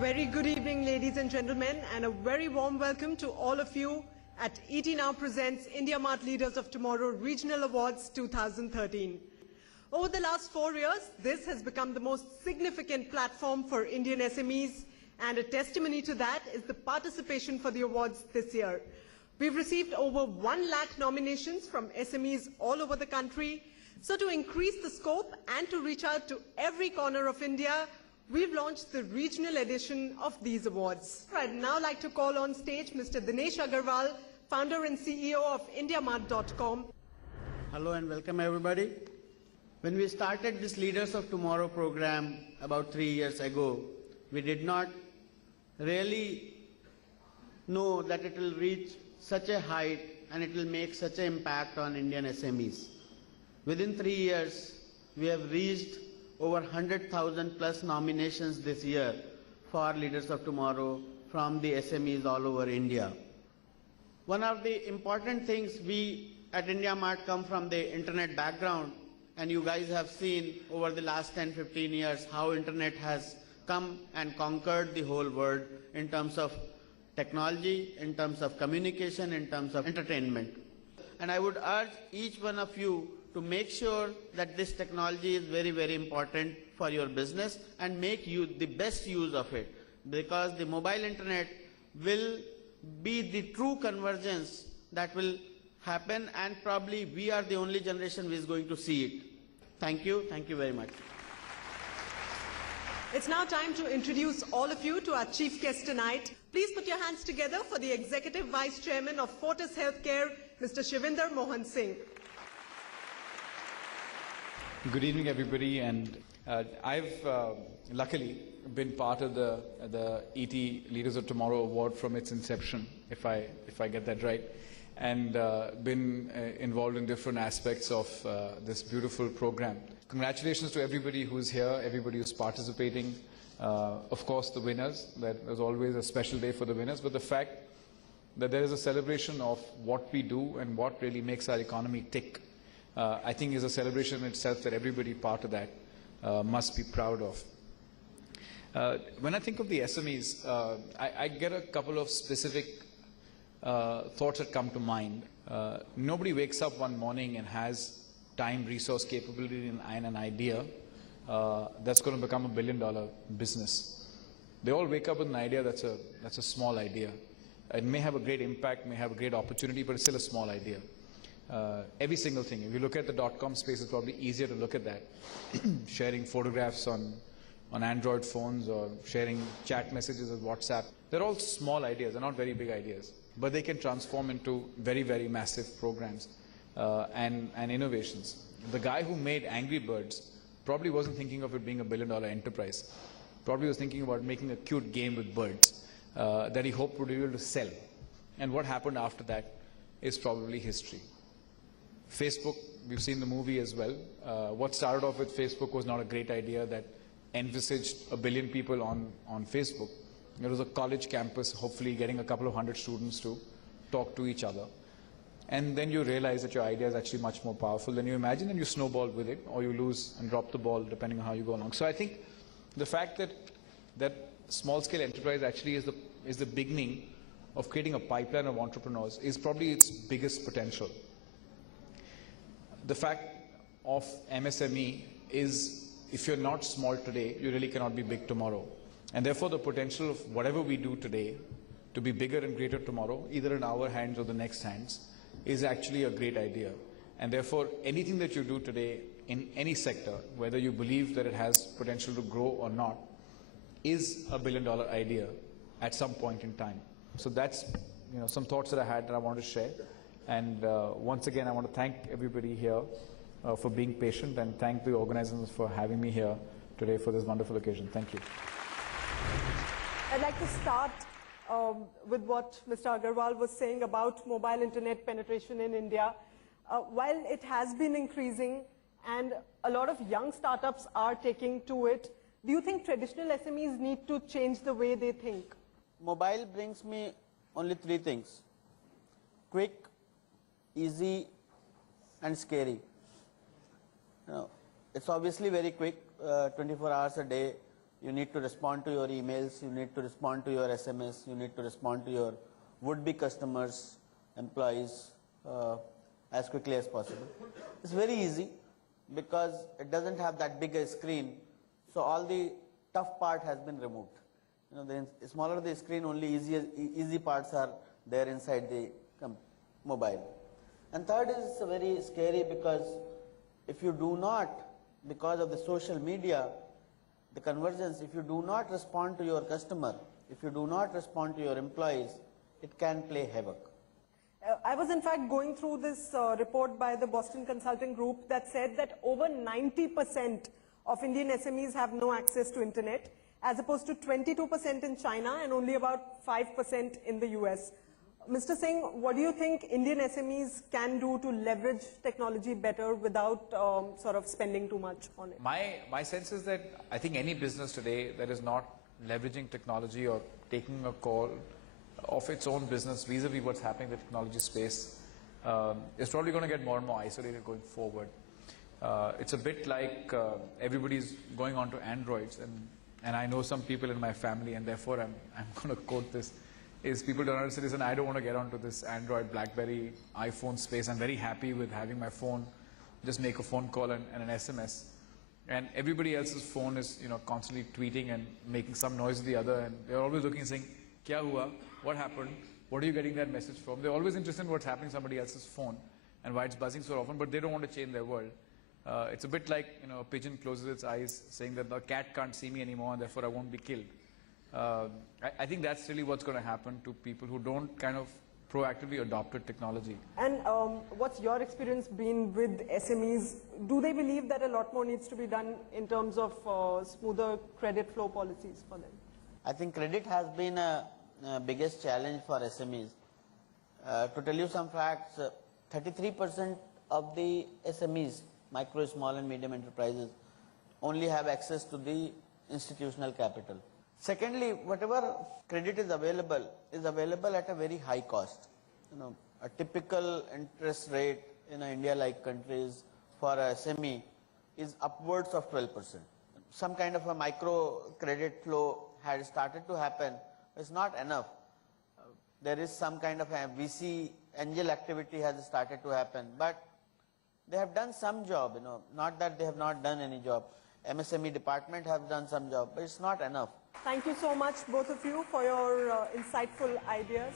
very good evening, ladies and gentlemen, and a very warm welcome to all of you at ET Now Presents India Mart Leaders of Tomorrow Regional Awards 2013. Over the last 4 years, this has become the most significant platform for Indian SMEs, and a testimony to that is the participation for the awards this year. We've received over 1 lakh nominations from SMEs all over the country. So to increase the scope and to reach out to every corner of India, we've launched the regional edition of these awards. I'd now like to call on stage Mr. Dinesh Agarwal, founder and CEO of IndiaMart.com. Hello and welcome everybody. When we started this Leaders of Tomorrow program about 3 years ago, we did not really know that it will reach such a height and it will make such an impact on Indian SMEs. Within 3 years, we have reached over 100,000 plus nominations this year for Leaders of Tomorrow from the SMEs all over India. One of the important things, we at IndiaMart come from the internet background, and you guys have seen over the last 10-15 years how internet has come and conquered the whole world in terms of technology, in terms of communication, in terms of entertainment. And I would urge each one of you to make sure that this technology is very, very important for your business and make you the best use of it, because the mobile internet will be the true convergence that will happen, and probably we are the only generation who is going to see it. Thank you very much. It's now time to introduce all of you to our chief guest tonight. Please put your hands together for the Executive Vice Chairman of Fortis Healthcare, Mr. Shivinder Mohan Singh. Good evening, everybody, and I've luckily been part of the ET Leaders of Tomorrow Award from its inception, if I get that right, and been involved in different aspects of this beautiful program. Congratulations to everybody who's here, everybody who's participating. Of course, the winners. That was always a special day for the winners, but the fact that there is a celebration of what we do and what really makes our economy tick, I think is a celebration in itself that everybody part of that must be proud of. When I think of the SMEs, I get a couple of specific thoughts that come to mind. Nobody wakes up one morning and has time, resource, capability, and an idea that's going to become $1 billion business. They all wake up with an idea that's a small idea. It may have a great impact, may have a great opportunity, but it's still a small idea. Every single thing. If you look at the .com space, it's probably easier to look at that. Sharing photographs on Android phones or sharing chat messages with WhatsApp. They're all small ideas. They're not very big ideas. But they can transform into very, very massive programs and innovations. The guy who made Angry Birds probably wasn't thinking of it being $1 billion enterprise. Probably was thinking about making a cute game with birds that he hoped would be able to sell. And what happened after that is probably history. Facebook, we've seen the movie as well. What started off with Facebook was not a great idea that envisaged 1 billion people on Facebook. It was a college campus, hopefully getting a couple of 100 students to talk to each other. And then you realize that your idea is actually much more powerful than you imagine, and you snowball with it, or you lose and drop the ball depending on how you go along. So I think the fact that small-scale enterprise actually is the beginning of creating a pipeline of entrepreneurs is probably its biggest potential. The fact of MSME is, if you're not small today, you really cannot be big tomorrow. And therefore, the potential of whatever we do today to be bigger and greater tomorrow, either in our hands or the next hands, is actually a great idea. And therefore, anything that you do today in any sector, whether you believe that it has potential to grow or not, is a $1 billion idea at some point in time. So that's some thoughts that I had that I want to share. And once again, I want to thank everybody here for being patient, and thank the organizers for having me here today for this wonderful occasion. Thank you. I'd like to start with what Mr. Agarwal was saying about mobile internet penetration in India. While it has been increasing and a lot of young startups are taking to it, do you think traditional SMEs need to change the way they think? Mobile brings me only 3 things: quick, easy, and scary. It's obviously very quick, 24 hours a day. You need to respond to your emails, you need to respond to your SMS, you need to respond to your would-be customers, employees as quickly as possible. It's very easy because it doesn't have that big a screen, so all the tough part has been removed. You know, the smaller the screen, only easy parts are there inside the mobile. And third is very scary because if you do not, because of the social media, the convergence, if you do not respond to your customer, if you do not respond to your employees, it can play havoc. I was in fact going through this report by the Boston Consulting Group that said that over 90% of Indian SMEs have no access to internet, as opposed to 22% in China and only about 5% in the US. Mr. Singh, what do you think Indian SMEs can do to leverage technology better without sort of spending too much on it? My sense is that I think any business today that is not leveraging technology or taking a call of its own business vis-a-vis what's happening in the technology space is probably going to get more and more isolated going forward. It's a bit like everybody's going on to Androids, and I know some people in my family, and therefore I'm going to quote this, is people don't understand, listen, I don't want to get onto this Android, BlackBerry, iPhone space. I'm very happy with having my phone, just make a phone call and an SMS. And everybody else's phone is, you know, constantly tweeting and making some noise or the other, and they're always looking and saying, Kya hua? What happened? What are you getting that message from? They're always interested in what's happening on somebody else's phone and why it's buzzing so often, but they don't want to change their world. It's a bit like, you know, a pigeon closes its eyes saying that the cat can't see me anymore and therefore I won't be killed. I think that's really what's going to happen to people who don't kind of proactively adopted technology. And what's your experience been with SMEs? Do they believe that a lot more needs to be done in terms of smoother credit flow policies for them? I think credit has been a biggest challenge for SMEs. To tell you some facts, 33% of the SMEs, micro, small and medium enterprises, only have access to the institutional capital. Secondly, whatever credit is available at a very high cost. You know, a typical interest rate in India-like countries for a SME is upwards of 12%. Some kind of a micro credit flow had started to happen. It's not enough. There is some kind of a VC angel activity has started to happen, but they have done some job, you know, not that they have not done any job. MSME department have done some job, but it's not enough. Thank you so much, both of you, for your insightful ideas.